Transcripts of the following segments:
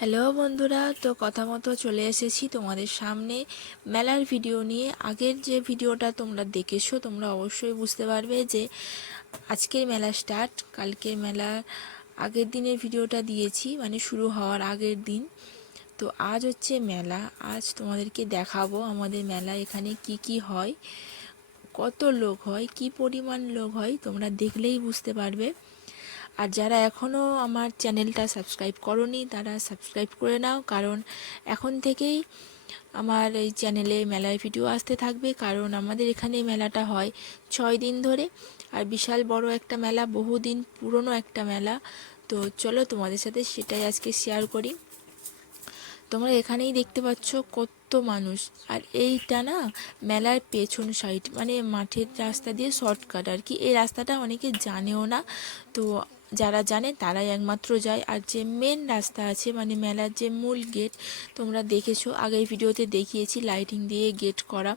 Hello বন্ধুরা, তো কথা মতো চলে এসেছি তোমাদের সামনে মেলার ভিডিও নিয়ে। আগের যে ভিডিওটা তোমরা দেখেছো তোমরা অবশ্যই বুঝতে পারবে যে আজকের মেলা স্টার্ট, কালকের মেলা আগের দিনের ভিডিওটা দিয়েছি, মানে শুরু হওয়ার আগের দিন। তো আজ হচ্ছে মেলা। আজ তোমাদেরকে দেখাবো আমাদের মেলা এখানে কি কি হয়, কত লোক হয়, কি পরিমাণ লোক হয়, তোমরা দেখলেই বুঝতে পারবে। আর যারা এখনও আমার চ্যানেলটা সাবস্ক্রাইব করনি তারা সাবস্ক্রাইব করে নাও, কারণ এখন থেকেই আমার এই চ্যানেলে মেলার ভিডিও আসতে থাকবে। কারণ আমাদের এখানে মেলাটা হয় 6 দিন ধরে, আর বিশাল বড় একটা মেলা, বহুদিন পুরনো একটা মেলা। তো চলো তোমাদের সাথে সেটাই আজকে শেয়ার করি। তোমরা এখানেই দেখতে পাচ্ছ কত মানুষ। আর এইটা না মেলার পেছন সাইড, মানে মাঠের রাস্তা দিয়ে শর্টকাট আর কি। এই রাস্তাটা অনেকে জানেও না, তো যারা জানে তারাই একমাত্র যায়। আর যে মেন রাস্তা আছে, মানে মেলার যে মূল গেট, তোমরা দেখেছো আগের ভিডিওতে দেখিয়েছি লাইটিং দিয়ে গেট করা।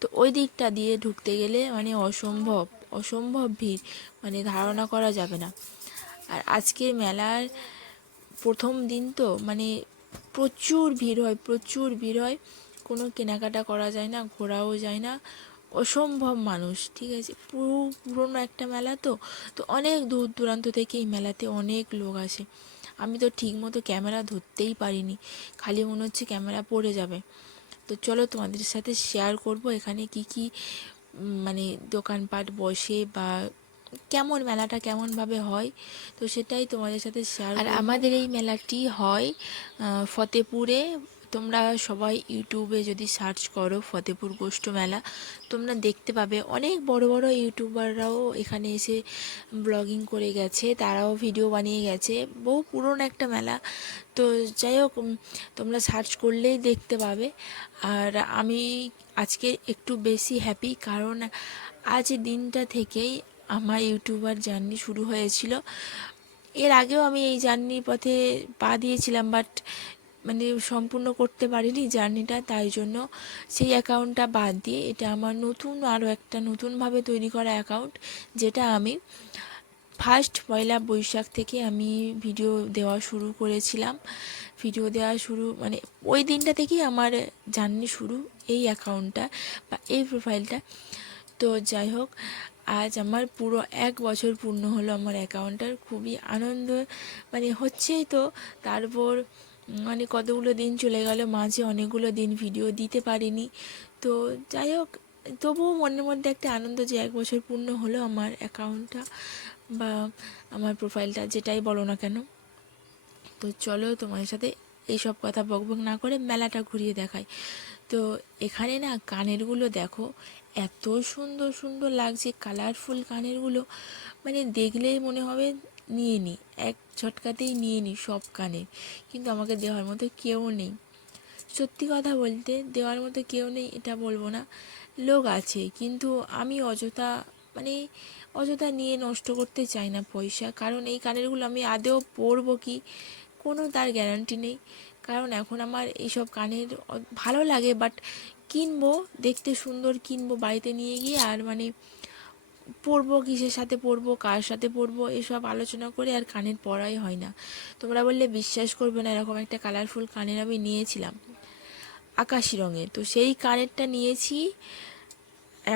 তো ওই দিকটা দিয়ে ঢুকতে গেলে মানে অসম্ভব অসম্ভব ভিড়, মানে ধারণা করা যাবে না। আর আজকের মেলার প্রথম দিন তো মানে প্রচুর ভিড় হয়, প্রচুর ভিড় হয়। কোনো কেনাকাটা করা যায় না, ঘোরাও যায় না, অসম্ভব মানুষ। ঠিক আছে, পুরনো একটা মেলা তো, তো অনেক দূর দূরান্ত থেকে এই মেলাতে অনেক লোক আসে। আমি তো ঠিক মতো ক্যামেরা ধরতেই পারিনি, খালি মনে হচ্ছে ক্যামেরা পড়ে যাবে। তো চলো তোমাদের সাথে শেয়ার করব এখানে কি কি মানে দোকানপাট বসে, বা কেমন মেলাটা কেমনভাবে হয়, তো সেটাই তোমাদের সাথে শেয়ার করব। আর আমাদের এই মেলাটি হয় ফতেপুরে। তোমরা সবাই ইউটিউবে যদি সার্চ করো ফতেপুর গোষ্ঠ মেলা, তোমরা দেখতে পাবে অনেক বড় বড় ইউটিউবাররাও এখানে এসে ব্লগিং করে গেছে, তারাও ভিডিও বানিয়ে গেছে। বহু পুরনো একটা মেলা। তো যাই হোক, তোমরা সার্চ করলেই দেখতে পাবে। আর আমি আজকে একটু বেশি হ্যাপি, কারণ আজ দিনটা থেকেই আমার ইউটিউবার জার্নি শুরু হয়েছিল। এর আগেও আমি এই জার্নির পথে পা দিয়েছিলাম, বাট মানে সম্পূর্ণ করতে পারিনি জার্নিটা, তাই জন্য সেই অ্যাকাউন্টটা বাদ দিয়ে এটা আমার নতুন আরও একটা নতুনভাবে তৈরি করা অ্যাকাউন্ট, যেটা আমি পয়লা বৈশাখ থেকে আমি ভিডিও দেওয়া শুরু করেছিলাম। ভিডিও দেওয়া শুরু মানে ওই দিনটা থেকেই আমার জার্নি শুরু, এই অ্যাকাউন্টটা বা এই প্রোফাইলটা। তো যাই হোক, আজ আমার পুরো 1 বছর পূর্ণ হলো আমার অ্যাকাউন্টটার। খুবই আনন্দ মানে হচ্ছেই তো। তারপর মানে কতগুলো দিন চলে গেল, মাঝে অনেকগুলো দিন ভিডিও দিতে পারিনি। তো যাই হোক, তবুও মনের মধ্যে একটা আনন্দ যে 1 বছর পূর্ণ হলো আমার অ্যাকাউন্টটা বা আমার প্রোফাইলটা, যেটাই বলো না কেন। তো চলো তোমাদের সাথে এইসব কথা বকবক না করে মেলাটা ঘুরিয়ে দেখাই। তো এখানে না কানেরগুলো দেখো, এত সুন্দর সুন্দর লাগছে, কালারফুল কানেরগুলো, মানে দেখলেই মনে হবে নিয়ে নিই, এক ঝটকাতেই নিয়ে নিই সব কানের। কিন্তু আমাকে দেওয়ার মতো কেউ নেই। সত্যি কথা বলতে দেওয়ার মতো কেউ নেই এটা বলবো না, লোক আছে, কিন্তু আমি অযথা মানে অযথা নিয়ে নষ্ট করতে চাই না পয়সা। কারণ এই কানেরগুলো আমি আদেও পরবো কি, কোনো তার গ্যারান্টি নেই। কারণ এখন আমার এইসব কানের ভালো লাগে, বাট কিনবো, দেখতে সুন্দর, কিনবো বাড়িতে নিয়ে গিয়ে, আর মানে পরবো কিসের সাথে পরবো, কার সাথে পরবো, এসব আলোচনা করে আর কানের পরাই হয় না। তোমরা বললে বিশ্বাস করবে না, এরকম একটা কালারফুল কানের আমি নিয়েছিলাম আকাশি রঙের। তো সেই কানেরটা নিয়েছি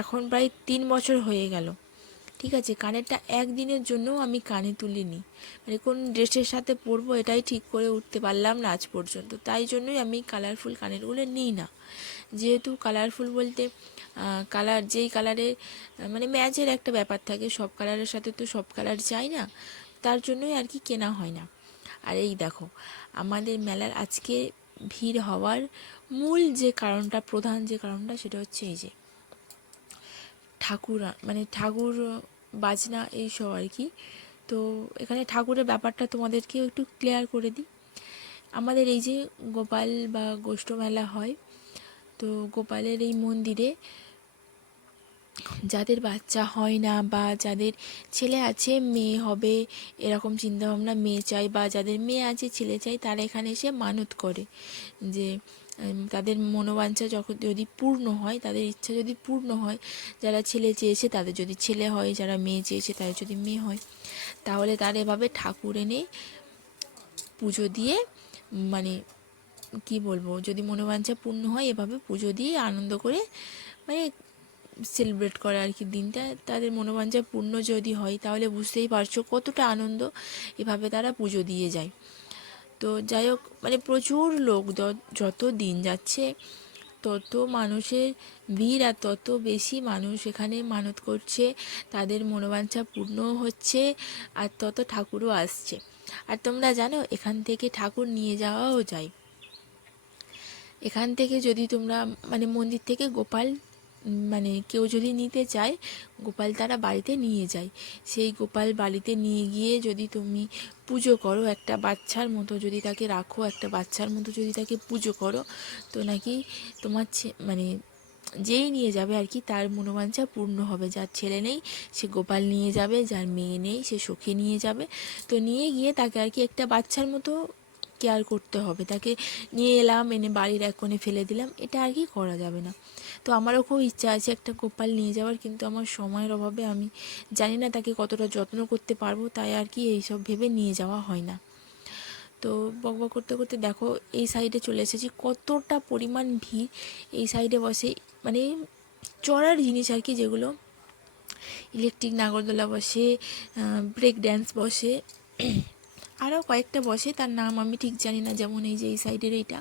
এখন প্রায় 3 বছর হয়ে গেল। ঠিক আছে, কানেরটা একদিনের জন্যও আমি কানে তুলিনি, মানে কোন ড্রেসের সাথে পরবো এটাই ঠিক করে উঠতে পারলাম না আজ পর্যন্ত। তাই জন্যই আমি কালারফুল কানেরগুলো নিই না। যেহেতু কালারফুল বলতে কালার, যেই কালারে মানে ম্যাচের একটা ব্যাপার থাকে, সব কালারের সাথে তো সব কালার চাই না, তার জন্যই আর কি কেনা হয় না। আর এই দেখো, আমাদের মেলার আজকে ভিড় হওয়ার মূল যে কারণটা, প্রধান যে কারণটা, সেটা হচ্ছে এই যে ঠাকুর, মানে ঠাকুর বাজনা এইসব আর কি। তো এখানে ঠাকুরের ব্যাপারটা তোমাদেরকেও একটু ক্লিয়ার করে দিই। আমাদের এই যে গোপাল বা গোষ্ঠ মেলা হয়, তো গোপালের এই মন্দিরে যাদের বাচ্চা হয় না, বা যাদের ছেলে আছে মেয়ে হবে এরকম চিন্তাভাবনা, মেয়ে চাই, বা যাদের মেয়ে আছে ছেলে চাই, তারা এখানে এসে মানত করে যে তাদের মনোবাঞ্ছা যখন যদি পূর্ণ হয়, তাদের ইচ্ছা যদি পূর্ণ হয়, যারা ছেলে চেয়েছে তাদের যদি ছেলে হয়, যারা মেয়ে চেয়েছে তাদের যদি মেয়ে হয়, তাহলে তারা এভাবে ঠাকুর এনে পুজো দিয়ে মানে কি বলবো, যদি মনোবাঞ্ছা পূর্ণ হয় এভাবে পুজো দিয়ে আনন্দ করে মানে সেলিব্রেট করে আর কি দিনটা। তাদের মনোবাঞ্ছা পূর্ণ যদি হয় তাহলে বুঝতেই পারছো কতটা আনন্দ এভাবে তারা পুজো দিয়ে যায়। তো যাই হোক, মানে প্রচুর লোক, যত দিন যাচ্ছে তত মানুষের ভিড় আর তত বেশি মানুষ এখানে মানত করছে, তাদের মনোবাঞ্ছা পূর্ণ হচ্ছে আর তত ঠাকুরও আসছে। আর তোমরা জানো এখান থেকে ঠাকুর নিয়ে যাওয়াও যায়। এখান থেকে যদি তোমরা মানে মন্দির থেকে গোপাল মানে কেউ যদি নিতে চায়, গোপাল তারা বাড়িতে নিয়ে যায়। সেই গোপাল বাড়িতে নিয়ে গিয়ে যদি তুমি পুজো করো, একটা বাচ্চার মতো যদি তাকে রাখো, একটা বাচ্চার মতো যদি তাকে পুজো করো, তো নাকি তোমার মানে যেই নিয়ে যাবে আর কি তার মনোবাঞ্ছা পূর্ণ হবে। যার ছেলে নেই সে গোপাল নিয়ে যাবে, যার মেয়ে নেই সে সখী নিয়ে যাবে। তো নিয়ে গিয়ে তাকে আর কি একটা বাচ্চার মতো কেয়ার করতে হবে। তাকে নিয়ে এলাম, এনে বাড়ির এক কোণে ফেলে দিলাম, এটা আর কি করা যাবে না। তো আমারও খুব ইচ্ছা আছে একটা গোপাল নিয়ে যাওয়ার, কিন্তু আমার সময়ের অভাবে আমি জানি না তাকে কতটা যত্ন করতে পারবো, তাই আর কি এইসব ভেবে নিয়ে যাওয়া হয় না। তো বকবক করতে করতে দেখো এই সাইডে চলে এসেছি, কতটা পরিমাণ ভিড়। এই সাইডে বসে মানে চড়ার জিনিস আর কি, যেগুলো ইলেকট্রিক নাগরদোলা বসে, ব্রেক ড্যান্স বসে, আরও কয়েকটা বসে, তার নাম আমি ঠিক জানি না। যেমন এই যে এই সাইডের এইটা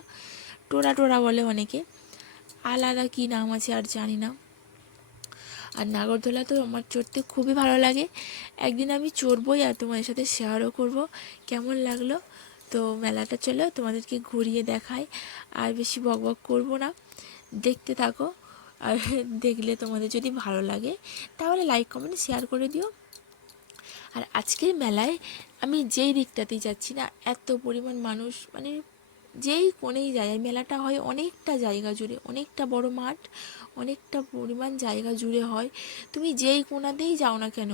টোরা টোরা বলে অনেকে, আলাদা কী নাম আছে আর জানি না। আর নাগরদোলা তো আমার চড়তে খুবই ভালো লাগে, একদিন আমি চড়বই আর তোমাদের সাথে শেয়ারও করব কেমন লাগলো। তো মেলাটা চলো তোমাদেরকে ঘুরিয়ে দেখাই, আর বেশি বকবক করব না, দেখতে থাকো। আর দেখলে তোমাদের যদি ভালো লাগে তাহলে লাইক কমেন্ট শেয়ার করে দিও। আর আজকের মেলায় আমি যেই দিকটাতেই যাচ্ছি না, এত পরিমাণ মানুষ, মানে যেই কোণেই যায়, মেলাটা হয় অনেকটা জায়গা জুড়ে, অনেকটা বড় মাঠ, অনেকটা পরিমাণ জায়গা জুড়ে হয়। তুমি যেই কোণাতেই যাও না কেন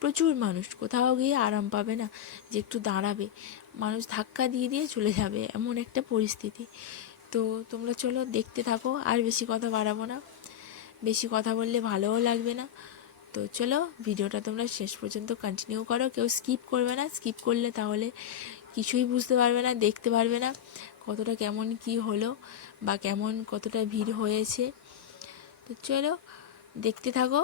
প্রচুর মানুষ, কোথাও গিয়ে আরাম পাবে না যে একটু দাঁড়াবে, মানুষ ধাক্কা দিয়ে দিয়ে চলে যাবে, এমন একটা পরিস্থিতি। তো তোমরা চলো দেখতে থাকো, আর বেশি কথা বাড়াবো না, বেশি কথা বললে ভালোও লাগবে না। তো চলো ভিডিওটা তোমরা শেষ পর্যন্ত কন্টিনিউ করো, কেউ স্কিপ করবে না, স্কিপ করলে তাহলে কিছুই বুঝতে পারবে না, দেখতে পারবে না কতটা কেমন কি হলো বা কেমন কতটা ভিড় হয়েছে। তো চলো দেখতে থাকো।